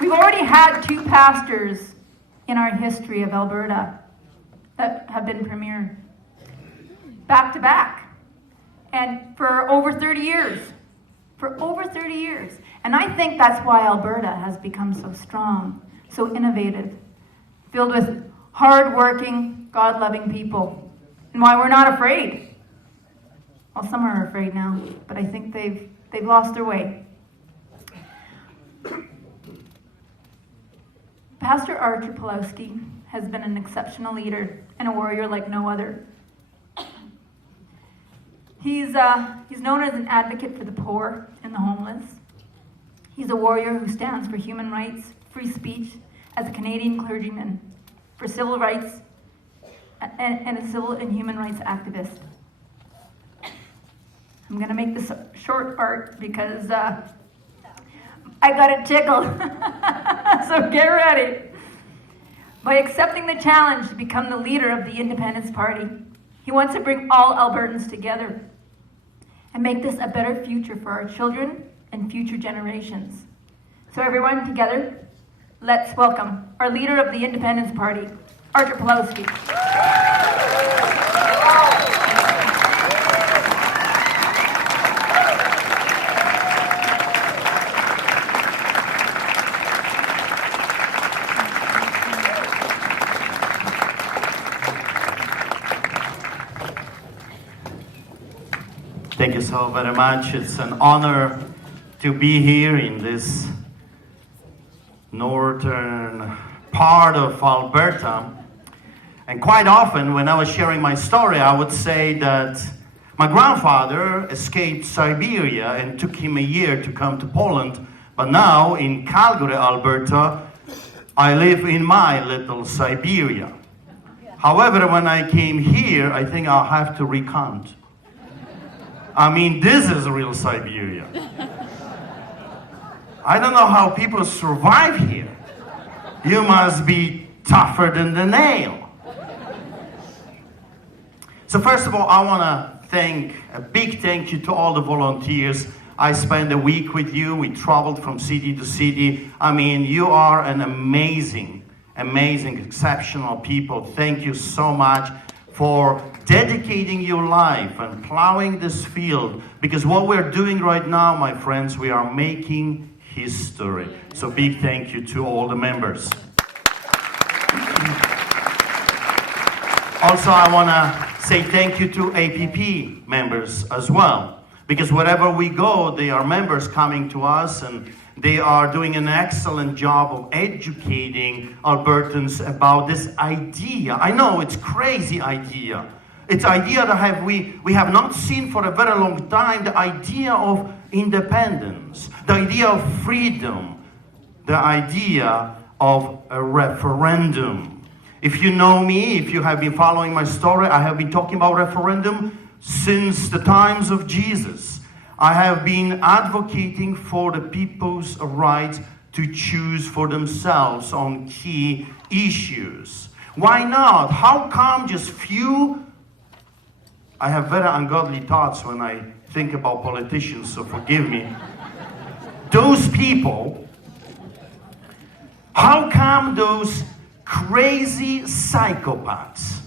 We've already had 2 pastors in our history of Alberta that have been premiered, back to back, and for over 30 years. For over 30 years. And I think that's why Alberta has become so strong, so innovative, filled with hard-working, God-loving people, and why we're not afraid. Well, some are afraid now, but I think they've lost their way. Pastor Artur Pawlowski has been an exceptional leader and a warrior like no other. He's known as an advocate for the poor and the homeless. He's a warrior who stands for human rights, free speech, as a Canadian clergyman, for civil rights, and a civil and human rights activist. I'm going to make this short, Art, because I got it tickled. So get ready. By accepting the challenge to become the leader of the Independence Party, he wants to bring all Albertans together and make this a better future for our children and future generations. So everyone together, let's welcome our leader of the Independence Party, Artur Pawlowski. Thank you so very much. It's an honor to be here in this northern part of Alberta. And quite often when I was sharing my story, I would say that my grandfather escaped Siberia and took him a year to come to Poland. But now in Calgary, Alberta, I live in my little Siberia. However, when I came here, I think I'll have to recount. I mean, this is real Siberia. I don't know how people survive here. You must be tougher than the nail. So first of all, I want to thank, a big thank you to all the volunteers. I spent a week with you. We traveled from city to city. I mean, you are an amazing, exceptional people. Thank you so much for dedicating your life and plowing this field, because what we're doing right now, my friends, we are making history. So big thank you to all the members. Also, I want to say thank you to APP members as well, because wherever we go, they are members coming to us, and they are doing an excellent job of educating Albertans about this idea. I know it's crazy idea. It's idea that we have not seen for a very long time, the idea of independence, the idea of freedom, the idea of a referendum. If you know me, if you have been following my story, I have been talking about referendum since the times of Jesus. I have been advocating for the people's right to choose for themselves on key issues. Why not? How come just few? I have very ungodly thoughts when I think about politicians, so forgive me. Those people, how come those crazy psychopaths,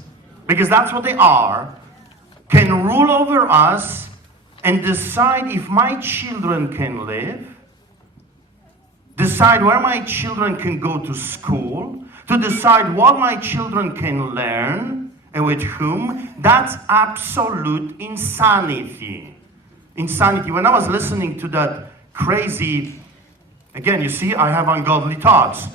because that's what they are, can rule over us and decide if my children can live, decide where my children can go to school, to decide what my children can learn, and with whom? That's absolute insanity. Insanity. When I was listening to that crazy, again, you see, I have ungodly thoughts.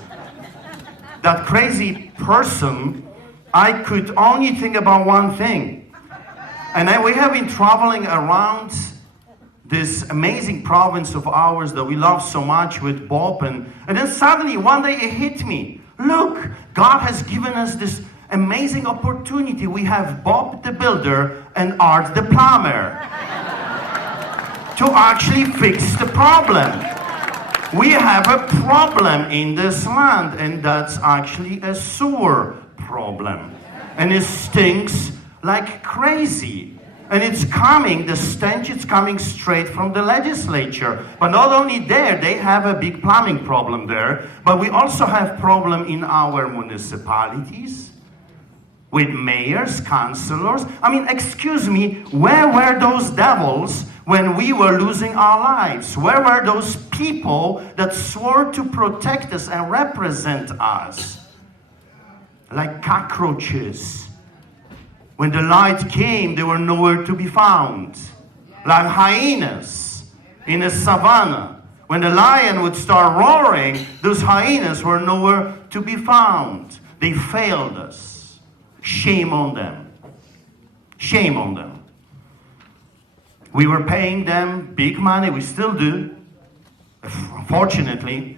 That crazy person, I could only think about one thing. And then we have been traveling around this amazing province of ours that we love so much with Bob, and then suddenly one day it hit me. Look, God has given us this amazing opportunity. We have Bob the builder and Art the plumber to actually fix the problem. We have a problem in this land, and that's actually a sewer problem. And it stinks like crazy. And it's coming, the stench is coming straight from the legislature. But not only there, they have a big plumbing problem there, but we also have problem in our municipalities with mayors, councillors. I mean, excuse me, where were those devils when we were losing our lives? Where were those people that swore to protect us and represent us? Like cockroaches. When the light came, they were nowhere to be found. Like hyenas in a savannah. When the lion would start roaring, those hyenas were nowhere to be found. They failed us. Shame on them. Shame on them. We were paying them big money, we still do, unfortunately,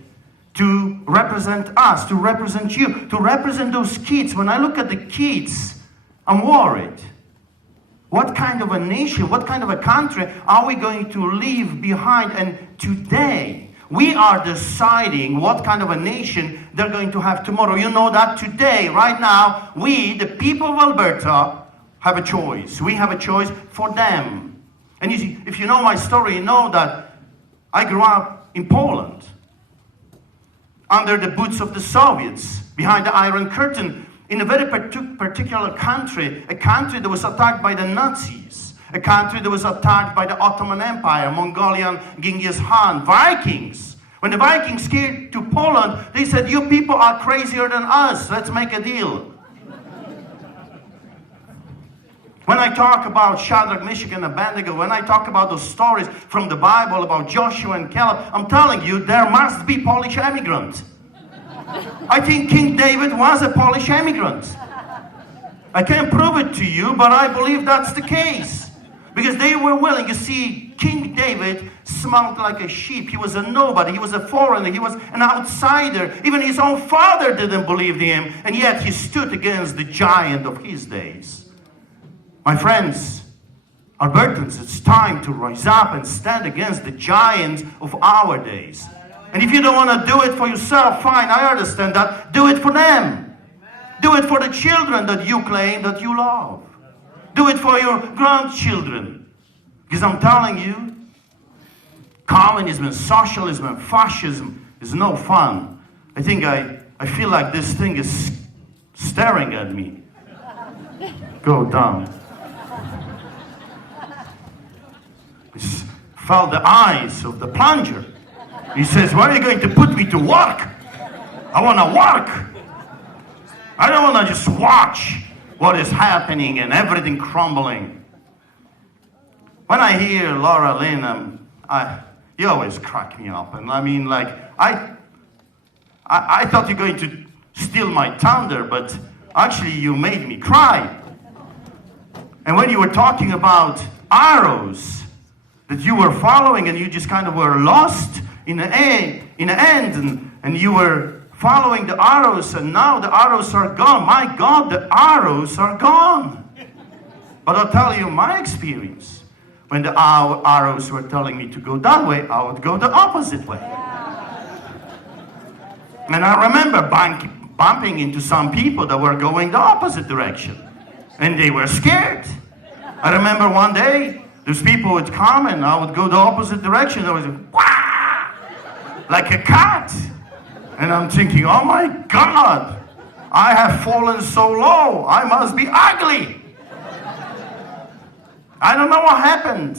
to represent us, to represent you, to represent those kids. When I look at the kids, I'm worried. What kind of a nation, what kind of a country are we going to leave behind? And today, we are deciding what kind of a nation they're going to have tomorrow. You know that today, right now, we, the people of Alberta, have a choice. We have a choice for them. And you see, if you know my story, you know that I grew up in Poland, under the boots of the Soviets, behind the Iron Curtain, in a very particular country, a country that was attacked by the Nazis, a country that was attacked by the Ottoman Empire, Mongolian Genghis Khan, Vikings. When the Vikings came to Poland, they said, you people are crazier than us, let's make a deal. When I talk about Shadrach, Meshach, and Abednego, when I talk about those stories from the Bible about Joshua and Caleb, I'm telling you, there must be Polish immigrants. I think King David was a Polish immigrant. I can't prove it to you, but I believe that's the case. Because they were willing. You see, King David smelled like a sheep. He was a nobody. He was a foreigner. He was an outsider. Even his own father didn't believe in him. And yet he stood against the giant of his days. My friends, Albertans, it's time to rise up and stand against the giants of our days. And if you don't want to do it for yourself, fine, I understand that. Do it for them. Do it for the children that you claim that you love. Do it for your grandchildren. Because I'm telling you, communism and socialism and fascism is no fun. I think I feel like this thing is staring at me. Go down. I felt the eyes of the plunger. He says, where are you going to put me to work? I want to work. I don't want to just watch what is happening and everything crumbling. When I hear Laura Lynn, you always crack me up. And I mean, like, I thought you're going to steal my thunder, but actually you made me cry. And when you were talking about arrows that you were following and you just kind of were lost in the end, and you were following the arrows, and now the arrows are gone. My God, the arrows are gone. But I'll tell you my experience. When the arrows were telling me to go that way, I would go the opposite way. And I remember bumping into some people that were going the opposite direction. And they were scared. I remember one day, those people would come and I would go the opposite direction. I was wah! Like a cat. And I'm thinking, oh my God, I have fallen so low. I must be ugly. I don't know what happened.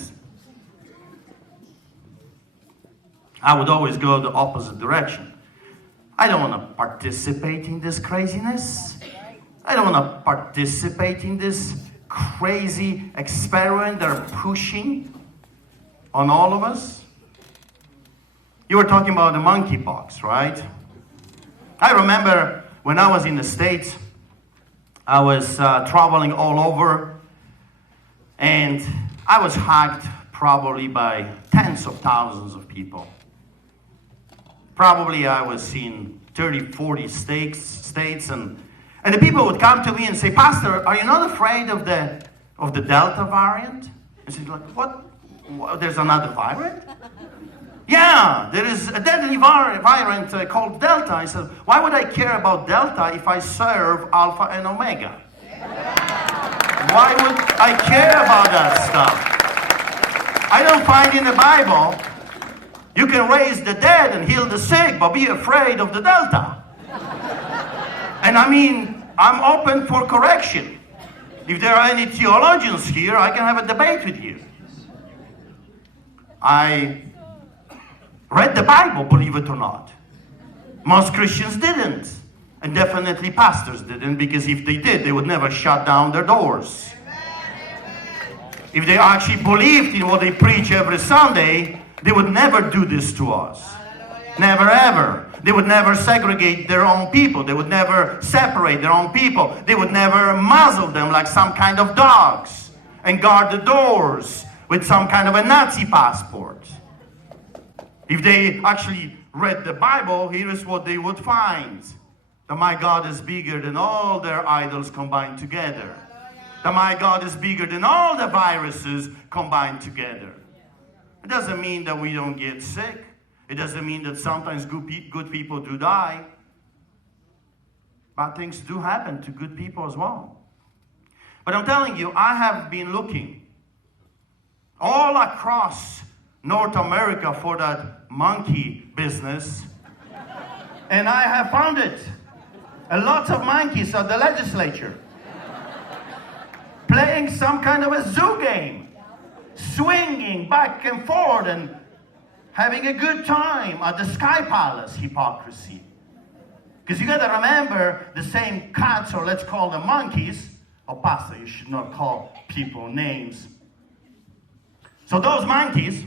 I would always go the opposite direction. I don't want to participate in this craziness. I don't want to participate in this crazy experiment they're pushing on all of us. You were talking about the monkeypox, right? I remember when I was in the States, I was traveling all over, and I was hugged probably by tens of thousands of people. Probably I was in 30, 40 states, and the people would come to me and say, Pastor, are you not afraid of the Delta variant? I said, like, what? There's another variant? Yeah, there is a deadly variant called Delta. I said, why would I care about Delta if I serve Alpha and Omega? Why would I care about that stuff? I don't find in the Bible you can raise the dead and heal the sick, but be afraid of the Delta. And I mean, I'm open for correction. If there are any theologians here, I can have a debate with you. I read the Bible, believe it or not. Most Christians didn't. And definitely pastors didn't, because if they did, they would never shut down their doors. If they actually believed in what they preach every Sunday, they would never do this to us. Never ever. They would never segregate their own people. They would never separate their own people. They would never muzzle them like some kind of dogs and guard the doors with some kind of a Nazi passport. If they actually read the Bible, here is what they would find. That my God is bigger than all their idols combined together. That my God is bigger than all the viruses combined together. It doesn't mean that we don't get sick. It doesn't mean that sometimes good people do die. Bad things do happen to good people as well. But I'm telling you, I have been looking all across North America for that monkey business, and I have found it. A lot of monkeys at the legislature playing some kind of a zoo game, swinging back and forth and having a good time at the Sky Palace. Hypocrisy. Because you got to remember, the same cats, or let's call them monkeys. Oh, Pastor, you should not call people names. So those monkeys,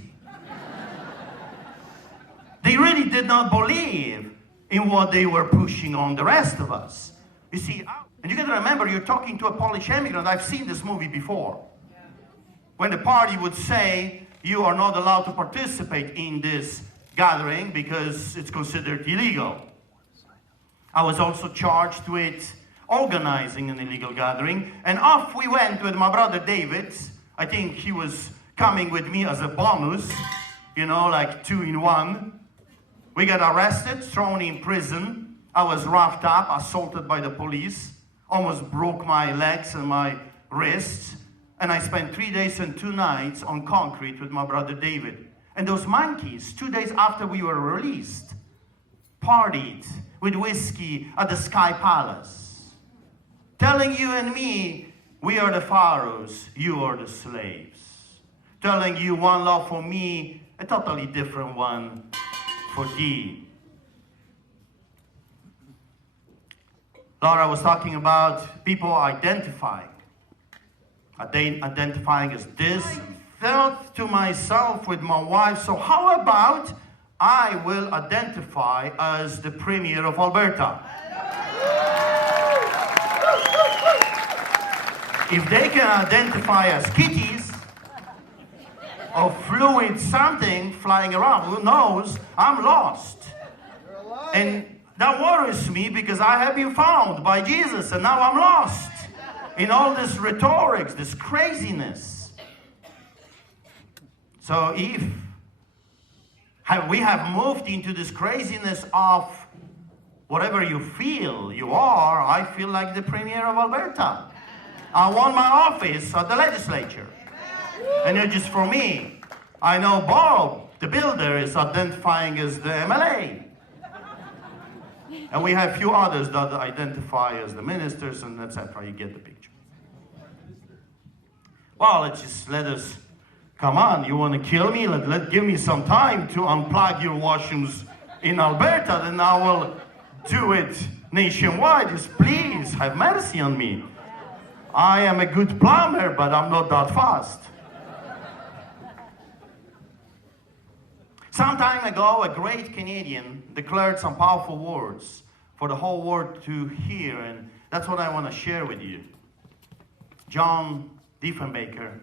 they really did not believe in what they were pushing on the rest of us. You see, and you got to remember, you're talking to a Polish immigrant. I've seen this movie before. When the party would say, you are not allowed to participate in this gathering because it's considered illegal. I was also charged with organizing an illegal gathering, and off we went with my brother David. I think he was coming with me as a bonus, you know, like 2 in 1. We got arrested, thrown in prison. I was roughed up, assaulted by the police, almost broke my legs and my wrists. And I spent 3 days and 2 nights on concrete with my brother David. And those monkeys, 2 days after we were released, partied with whiskey at the Sky Palace, telling you and me, we are the pharaohs, you are the slaves. Telling you one love for me, a totally different one for thee. Laura was talking about people identifying as this. Felt to myself with my wife, so how about I will identify as the Premier of Alberta? If they can identify as kitties or fluid something flying around, who knows, I'm lost. And that worries me because I have been found by Jesus and now I'm lost in all this rhetoric, this craziness. So if we have moved into this craziness of whatever you feel you are, I feel like the Premier of Alberta. I want my office at the legislature. And not just for me. I know Bob, the builder, is identifying as the MLA. And we have a few others that identify as the ministers and etc. You get the picture. Well, let us, come on, you want to kill me? Give me some time to unplug your washrooms in Alberta, then I will do it nationwide. Just please, have mercy on me. I am a good plumber, but I'm not that fast. Some time ago, a great Canadian declared some powerful words for the whole world to hear, and that's what I want to share with you. John Diefenbaker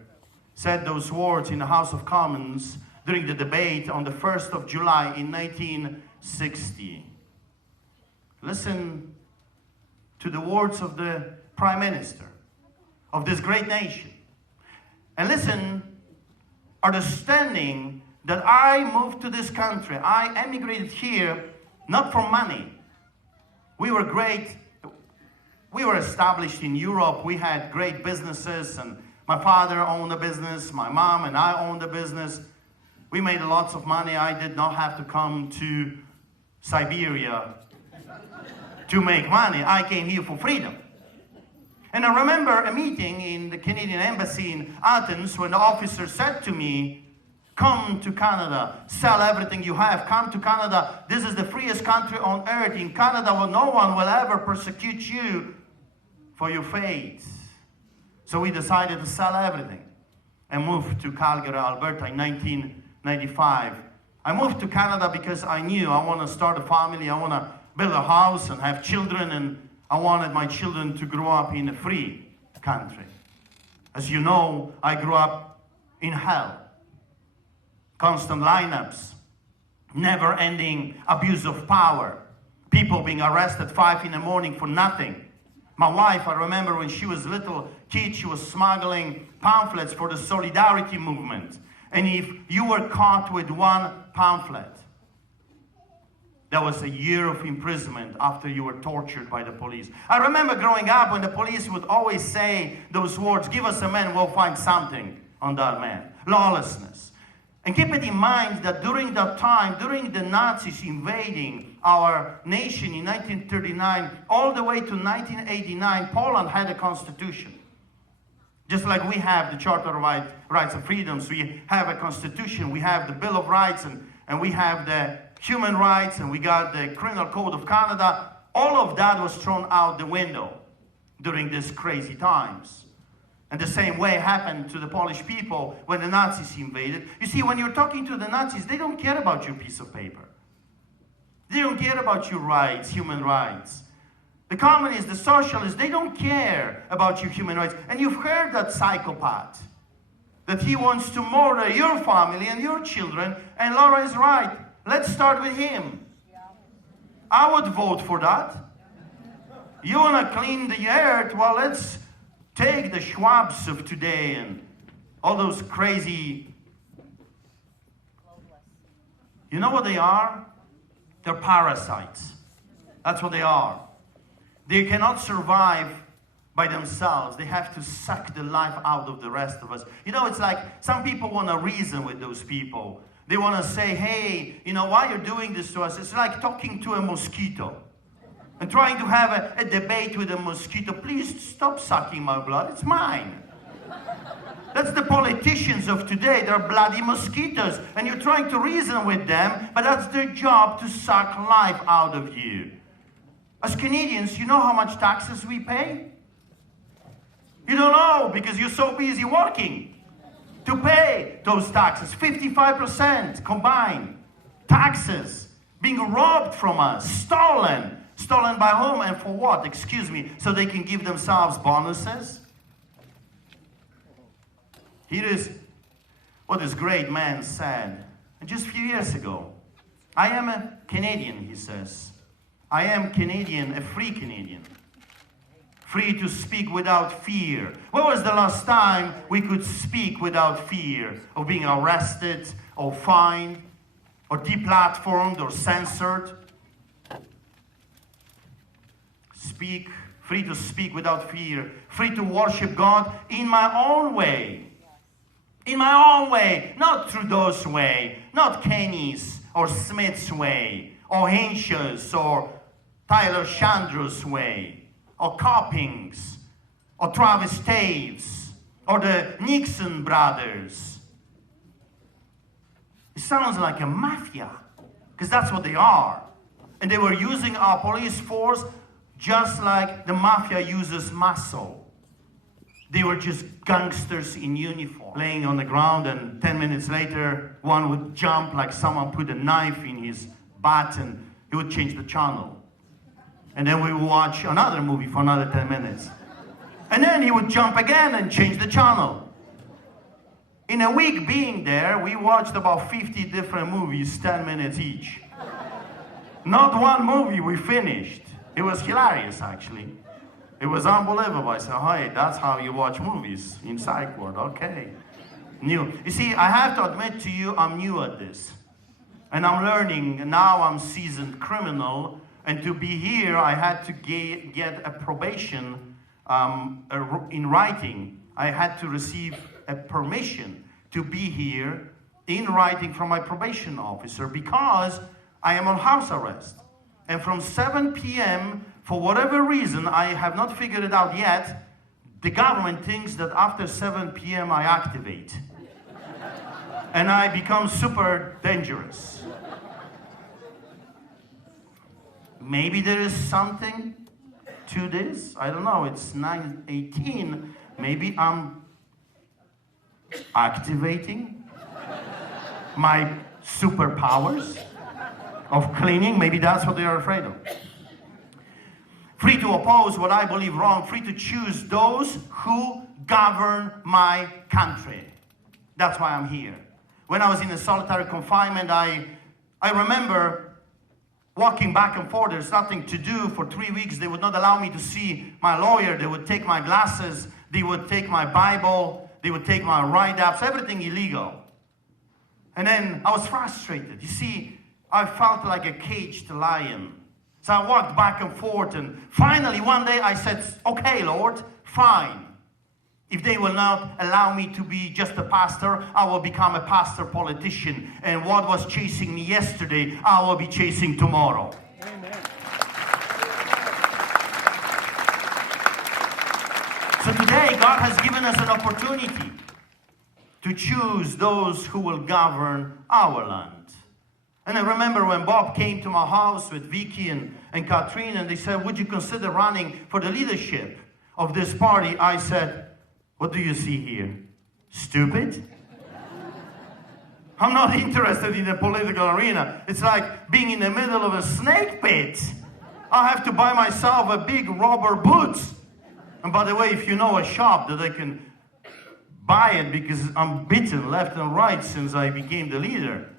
said those words in the House of Commons during the debate on the 1st of July in 1960. Listen to the words of the Prime Minister of this great nation. And listen, understanding that I moved to this country, I emigrated here not for money. We were great we were established in Europe. We had great businesses, and my father owned a business, my mom and I owned a business. We made lots of money. I did not have to come to Siberia to make money. I came here for freedom. And I remember a meeting in the Canadian Embassy in Athens when the officer said to me, come to Canada, sell everything you have, come to Canada. This is the freest country on earth. In Canada, well, no one will ever persecute you for your faith. So we decided to sell everything and move to Calgary, Alberta in 1995. I moved to Canada because I knew I want to start a family, I want to build a house and have children, and I wanted my children to grow up in a free country. As you know, I grew up in hell. Constant lineups, never-ending abuse of power, people being arrested 5 in the morning for nothing. My wife, I remember when she was a little kid, she was smuggling pamphlets for the Solidarity movement. And if you were caught with one pamphlet, that was a year of imprisonment after you were tortured by the police. I remember growing up when the police would always say those words, give us a man, we'll find something on that man. Lawlessness. And keep it in mind that during that time, during the Nazis invading our nation in 1939, all the way to 1989, Poland had a constitution. Just like we have the Charter of Rights and Freedoms, we have a constitution, we have the Bill of Rights, and we have the human rights, and we got the Criminal Code of Canada. All of that was thrown out the window during these crazy times. And the same way happened to the Polish people when the Nazis invaded. You see, when you're talking to the Nazis, they don't care about your piece of paper. They don't care about your rights, human rights. The communists, the socialists, they don't care about your human rights. And you've heard that psychopath, that he wants to murder your family and your children. And Laura is right. Let's start with him. I would vote for that. You want to clean the earth? Well, let's take the Schwabs of today and all those crazy... You know what they are? They're parasites. That's what they are. They cannot survive by themselves. They have to suck the life out of the rest of us. You know, it's like some people want to reason with those people. They want to say, hey, you know, why you're doing this to us? It's like talking to a mosquito and trying to have a debate with a mosquito. Please stop sucking my blood. It's mine. That's the politicians of today. They're bloody mosquitoes. And you're trying to reason with them, but that's their job, to suck life out of you. As Canadians, you know how much taxes we pay? You don't know because you're so busy working to pay those taxes. 55% combined. Taxes being robbed from us, stolen. Stolen by whom and for what? Excuse me, so they can give themselves bonuses? Here is what this great man said just a few years ago. I am a Canadian, he says. I am Canadian, a free Canadian. Free to speak without fear. When was the last time we could speak without fear of being arrested or fined or deplatformed or censored? Speak, free to speak without fear. Free to worship God in my own way. In my own way, not Trudeau's way, not Kenny's or Smith's way, or Hinch's or Tyler Chandru's way, or Copping's, or Travis Taves, or the Nixon brothers. It sounds like a mafia, because that's what they are. And they were using our police force just like the mafia uses muscle. They were just gangsters in uniform, laying on the ground, and 10 minutes later, one would jump like someone put a knife in his butt, and he would change the channel. And then we would watch another movie for another 10 minutes. And then he would jump again and change the channel. In a week being there, we watched about 50 different movies, 10 minutes each. Not one movie we finished. It was hilarious, actually. It was unbelievable. I said, hey, that's how you watch movies in psych ward. Okay. New. You see, I have to admit to you, I'm new at this. And I'm learning. Now I'm seasoned criminal. And to be here, I had to get a probation in writing. I had to receive a permission to be here in writing from my probation officer because I am on house arrest. And from 7 p.m., for whatever reason, I have not figured it out yet, the government thinks that after 7 p.m. I activate. And I become super dangerous. Maybe there is something to this. I don't know. It's 9:18. Maybe I'm activating my superpowers of cleaning. Maybe that's what they are afraid of. Free to oppose what I believe wrong. Free to choose those who govern my country. That's why I'm here. When I was in a solitary confinement, I remember walking back and forth. There's nothing to do. For 3 weeks, they would not allow me to see my lawyer. They would take my glasses. They would take my Bible. They would take my write-ups. Everything illegal. And then I was frustrated. You see, I felt like a caged lion. So I walked back and forth, and finally one day I said, okay, Lord, fine. If they will not allow me to be just a pastor, I will become a pastor politician. And what was chasing me yesterday, I will be chasing tomorrow. Amen. So today, God has given us an opportunity to choose those who will govern our land. And I remember when Bob came to my house with Vicky and Katrine, and they said, would you consider running for the leadership of this party? I said, what do you see here? Stupid? I'm not interested in the political arena. It's like being in the middle of a snake pit. I have to buy myself a big rubber boots. And by the way, if you know a shop that I can buy it, because I'm bitten left and right since I became the leader.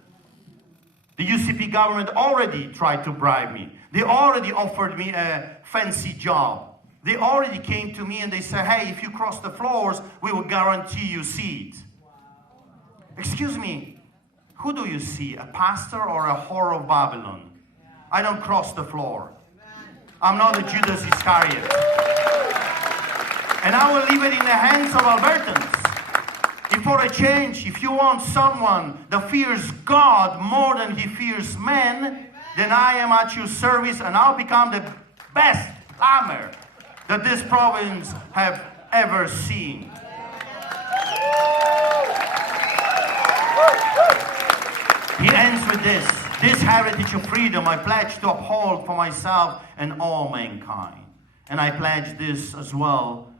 The UCP government already tried to bribe me. They already offered me a fancy job. They already came to me and they said, hey, if you cross the floors, we will guarantee you seat. Wow. Excuse me, who do you see, a pastor or a whore of Babylon? Yeah. I don't cross the floor. Amen. I'm not a Judas Iscariot. And I will leave it in the hands of Albertans. If for a change, if you want someone that fears God more than he fears men, then I am at your service and I'll become the best plumber that this province have ever seen. He ends with this heritage of freedom I pledge to uphold for myself and all mankind. And I pledge this as well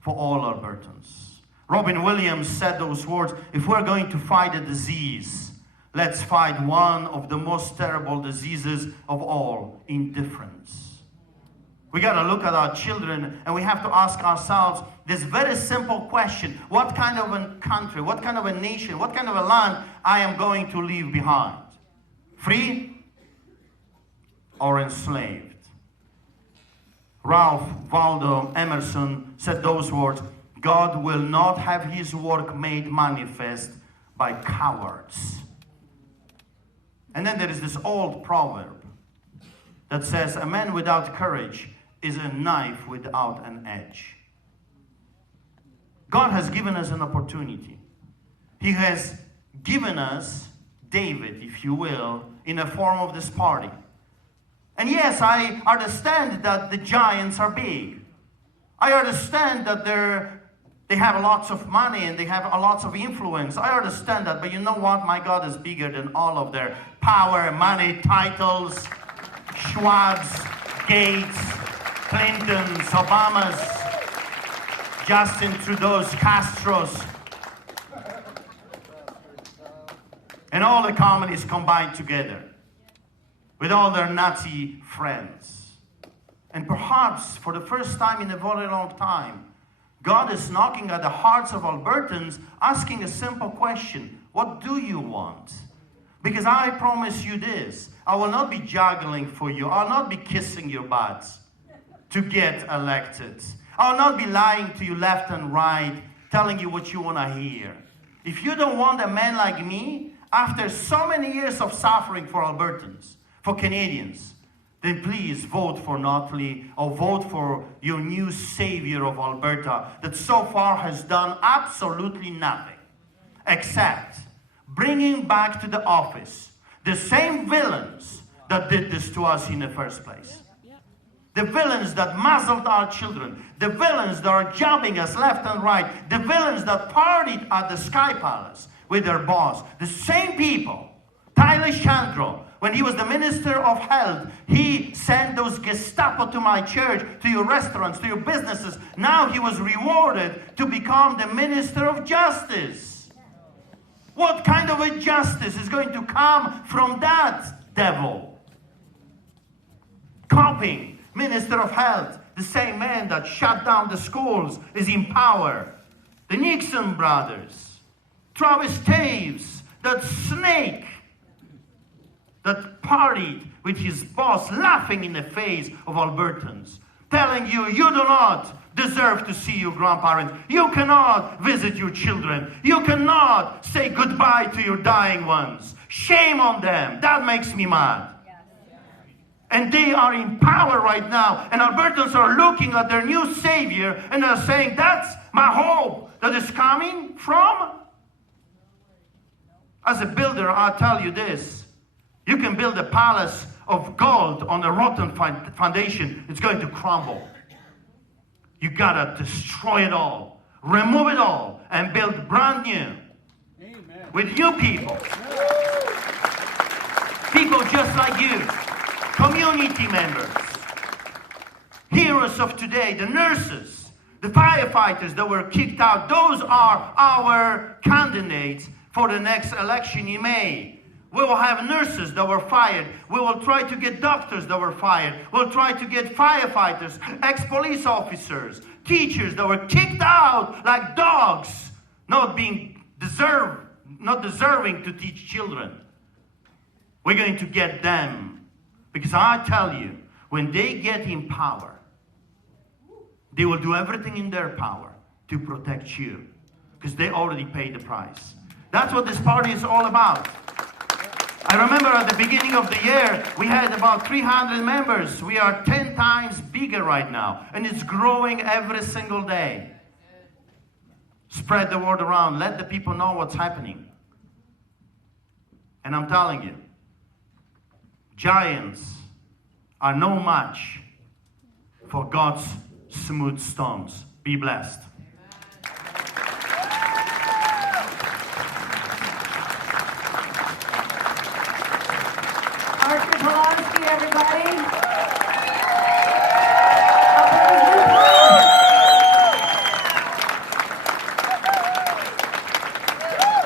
for all Albertans. Robin Williams said those words, if we're going to fight a disease, let's fight one of the most terrible diseases of all, indifference. We got to look at our children and we have to ask ourselves this very simple question. What kind of a country, what kind of a nation, what kind of a land I am going to leave behind? Free or enslaved? Ralph Waldo Emerson said those words, God will not have his work made manifest by cowards. And then there is this old proverb that says, a man without courage is a knife without an edge. God has given us an opportunity. He has given us David, if you will, in the form of this party. And yes, I understand that the giants are big. I understand that they have lots of money and they have lots of influence. I understand that, but you know what? My God is bigger than all of their power, money, titles, Schwabs, Gates, Clintons, Obamas, Justin Trudeau's, Castro's, and all the communists combined together with all their Nazi friends. And perhaps for the first time in a very long time, God is knocking at the hearts of Albertans, asking a simple question. What do you want? Because I promise you this, I will not be juggling for you. I'll not be kissing your butts to get elected. I'll not be lying to you left and right, telling you what you want to hear. If you don't want a man like me, after so many years of suffering for Albertans, for Canadians, then please vote for Notley or vote for your new savior of Alberta that so far has done absolutely nothing except bringing back to the office the same villains that did this to us in the first place. The villains that muzzled our children, the villains that are jabbing us left and right, the villains that partied at the Sky Palace with their boss, the same people. Tyler Chandro, when he was the Minister of Health, he sent those Gestapo to my church, to your restaurants, to your businesses. Now he was rewarded to become the Minister of Justice. What kind of a justice is going to come from that devil? Copying Minister of Health, the same man that shut down the schools, is in power. The Nixon brothers, Travis Taves, that snake that partied with his boss, laughing in the face of Albertans, telling you, you do not deserve to see your grandparents. You cannot visit your children. You cannot say goodbye to your dying ones. Shame on them. That makes me mad. And they are in power right now. And Albertans are looking at their new savior and are saying, that's my hope that is coming from. As a builder, I'll tell you this. You can build a palace of gold on a rotten foundation. It's going to crumble. You gotta destroy it all, remove it all, and build brand new. Amen. With new people. People just like you. Community members. Heroes of today, the nurses, the firefighters that were kicked out. Those are our candidates for the next election in May. We will have nurses that were fired. We will try to get doctors that were fired. We'll try to get firefighters, ex-police officers, teachers that were kicked out like dogs, not deserving to teach children. We're going to get them. Because I tell you, when they get in power, they will do everything in their power to protect you. Because they already paid the price. That's what this party is all about. I remember at the beginning of the year, we had about 300 members. We are 10 times bigger right now. And it's growing every single day. Spread the word around. Let the people know what's happening. And I'm telling you, giants are no match for God's smooth stones. Be blessed. Artur, Pawlowski, everybody.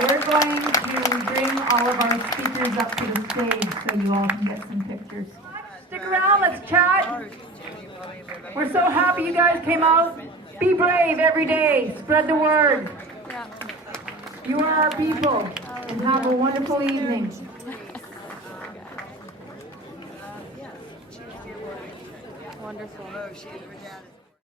We're going to bring all of our speakers up to the stage so you all can get some pictures. Stick around, let's chat. We're so happy you guys came out. Be brave every day. Spread the word. You are our people. And have a wonderful evening. Wonderful.